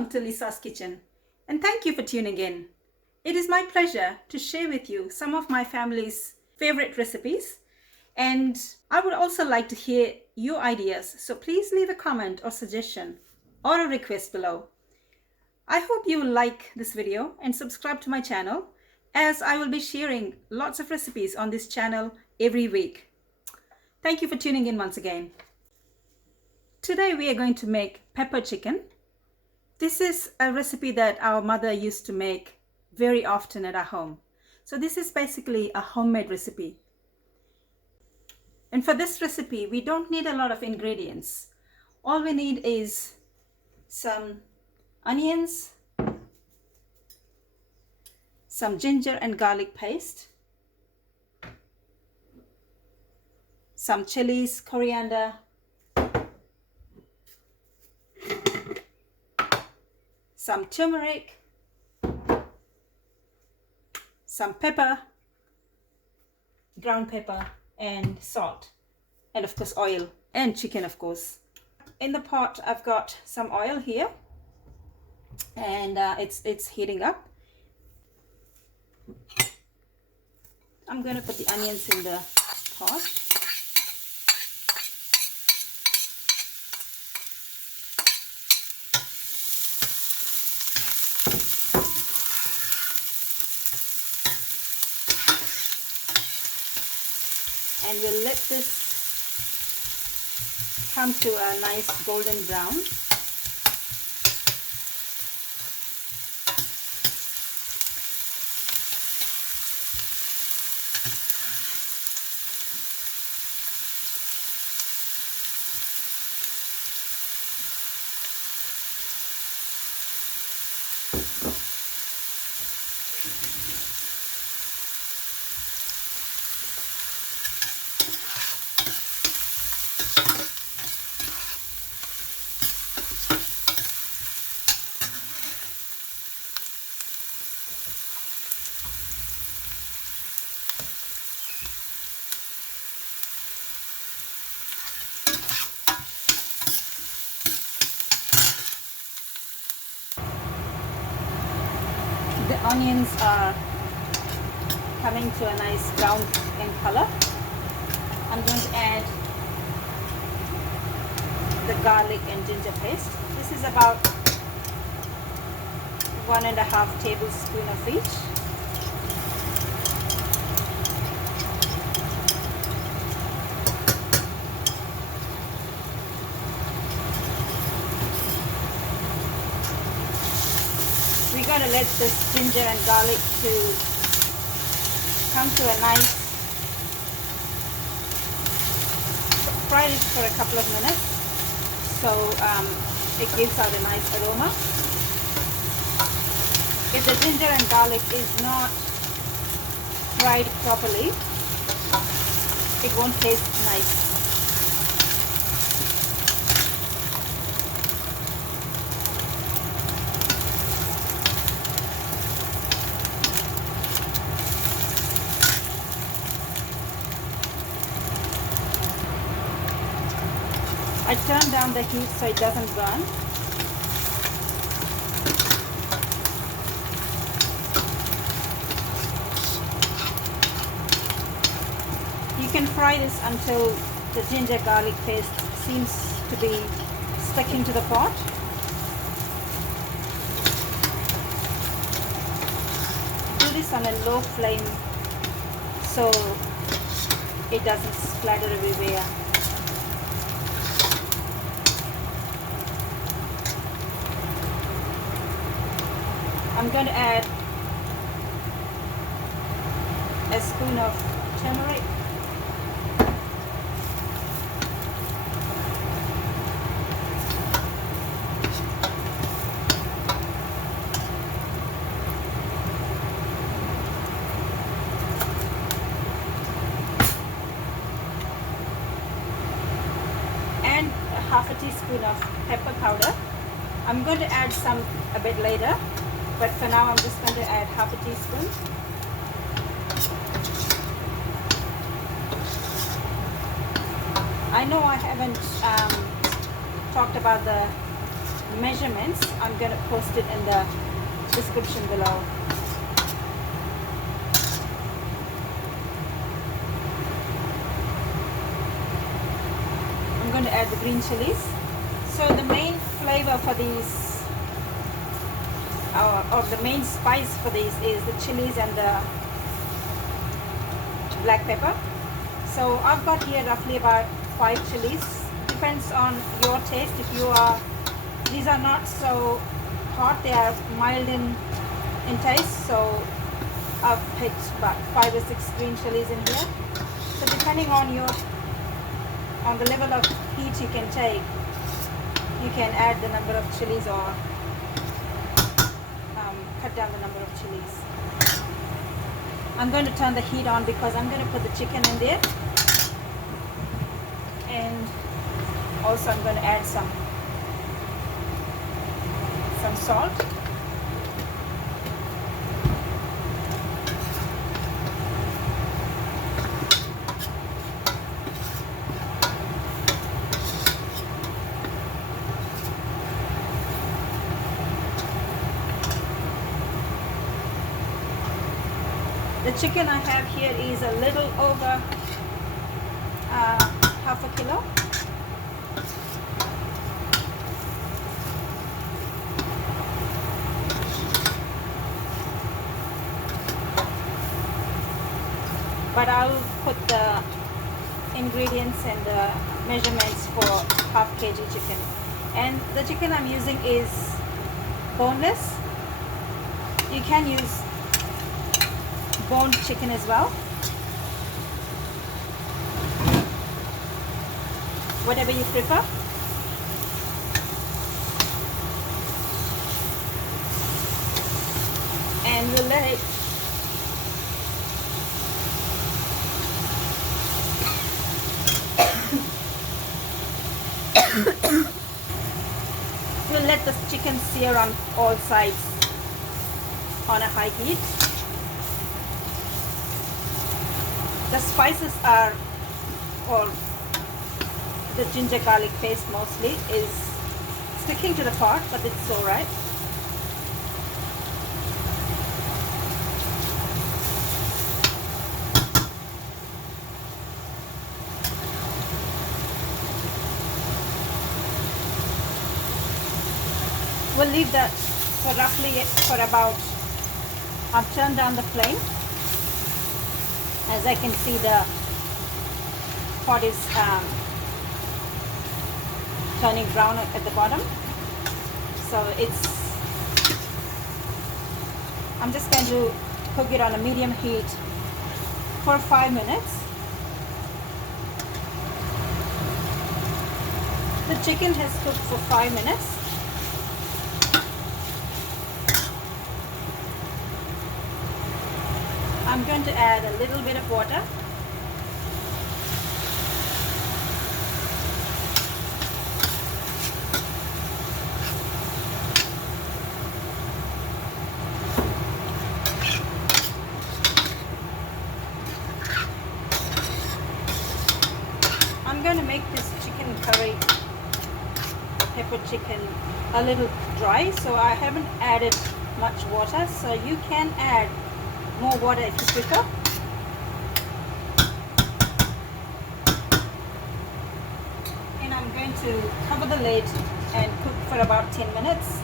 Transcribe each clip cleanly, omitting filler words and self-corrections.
Welcome to Lysaas Kitchen, and thank you for tuning in. It is my pleasure to share with you some of my family's favorite recipes, and I would also like to hear your ideas, so please leave a comment or suggestion or a request below. I hope you will like this video and subscribe to my channel, as I will be sharing lots of recipes on this channel every week. Thank you for tuning in once again. Today we are going to make pepper chicken. This is a recipe that our mother used to make very often at our home. So this is basically a homemade recipe. And for this recipe, we don't need a lot of ingredients. All we need is some onions, some ginger and garlic paste, some chilies, coriander, some turmeric, some pepper, ground pepper, and salt, and of course oil, and chicken of course. In the pot I've got some oil here, and it's heating up. I'm going to put the onions in the pot. And we'll let this come to a nice golden brown. The onions are coming to a nice brown in color. I'm going to add the garlic and ginger paste. This is about 1.5 tablespoons of each. We're going to let this ginger and garlic to come to a nice, fry it for a couple of minutes so it gives out a nice aroma. If the ginger and garlic is not fried properly, it won't taste nice. I turn down the heat so it doesn't burn. You can fry this until the ginger garlic paste seems to be stuck into the pot. Do this on a low flame so it doesn't splatter everywhere. I'm going to add a spoon of turmeric, and half a teaspoon of pepper powder. I'm going to add some a bit later, but for now I'm just going to add half a teaspoon. I know I haven't talked about the measurements, I'm going to post it in the description below. I'm going to add the green chilies. So the main flavor for these, or the main spice for these, is the chilies and the black pepper. So I've got here roughly about 5 chilies. Depends on your taste. If you are, these are not so hot, they are mild in taste. So I've picked about 5 or 6 green chilies in here. So depending on the level of heat you can take, you can add the number of chilies or cut down the number of chilies. I'm going to turn the heat on because I'm going to put the chicken in there, and also I'm going to add some salt. The chicken I have here is a little over half a kilo. But I'll put the ingredients and the measurements for half kg chicken. And the chicken I'm using is boneless. You can use boned chicken as well, whatever you prefer. And we'll let it we'll let the chicken sear on all sides on a high heat. The spices are, or the ginger garlic paste mostly, is sticking to the pot, but it's alright. We'll leave that for roughly for about, I've turned down the flame. As I can see, the pot is turning brown at the bottom. So I'm just going to cook it on a medium heat for 5 minutes. The chicken has cooked for 5 minutes. I'm going to add a little bit of water. I'm going to make this chicken curry, pepper chicken, a little dry, so I haven't added much water, so you can add more water if you prefer. And I'm going to cover the lid and cook for about 10 minutes.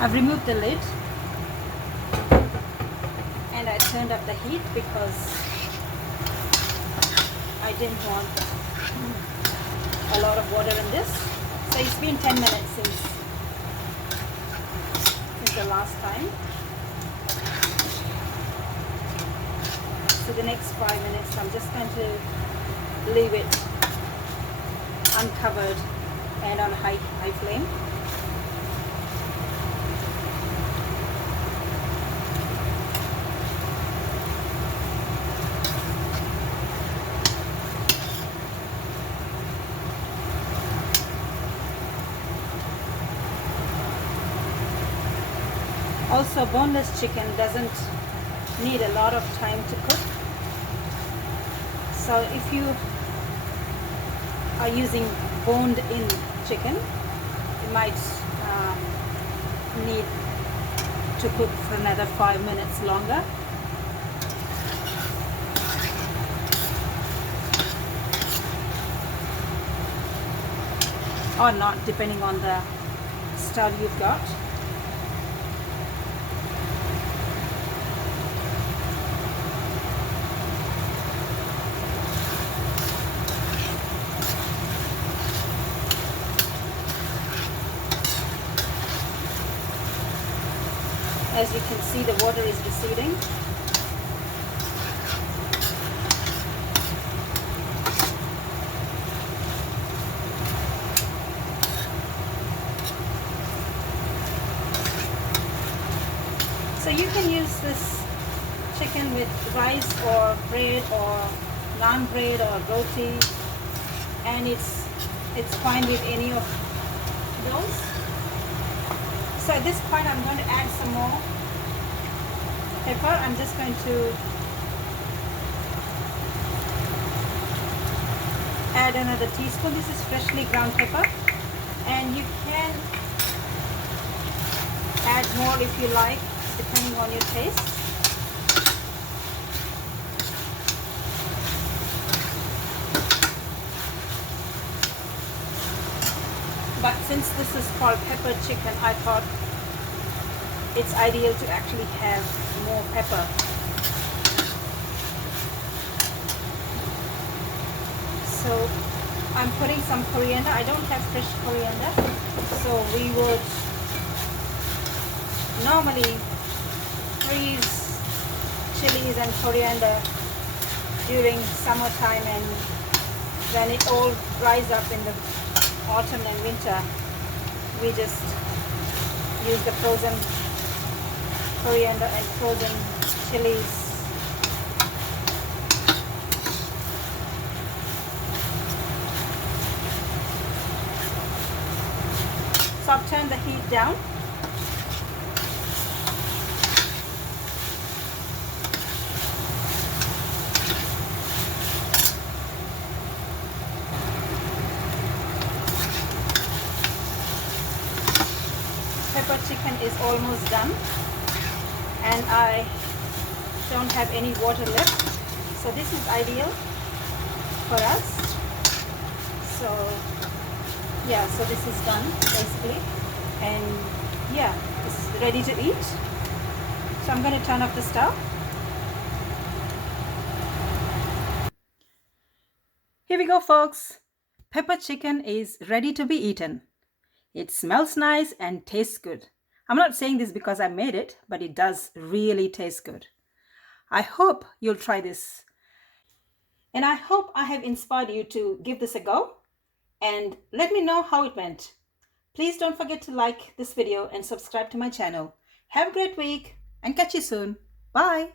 I've removed the lid and I turned up the heat because I didn't want a lot of water in this. So it's been 10 minutes since the last time. So the next 5 minutes I'm just going to leave it uncovered and on high flame. Also, boneless chicken doesn't need a lot of time to cook. So if you are using boned in chicken, you might need to cook for another 5 minutes longer. Or not, depending on the style you've got. As you can see, the water is receding. So you can use this chicken with rice or bread or naan bread or roti, and it's fine with any of those. So at this point I'm going to add some more pepper. I'm just going to add another teaspoon. This is freshly ground pepper, and you can add more if you like, depending on your taste. But since this is called pepper chicken, I thought it's ideal to actually have more pepper. So I'm putting some coriander. I don't have fresh coriander, so we would normally freeze chilies and coriander during summertime, and when it all dries up in the autumn and winter, we just use the frozen coriander and frozen chilies. So I've turned the heat down. Pepper chicken is almost done, and I don't have any water left, so this is ideal for us. So yeah, so this is done basically, and yeah, it's ready to eat. So I'm going to turn off the stove. Here we go, folks. Pepper chicken is ready to be eaten. It smells nice and tastes good. I'm not saying this because I made it, but it does really taste good. I hope you'll try this. And I hope I have inspired you to give this a go. And let me know how it went. Please don't forget to like this video and subscribe to my channel. Have a great week and catch you soon. Bye.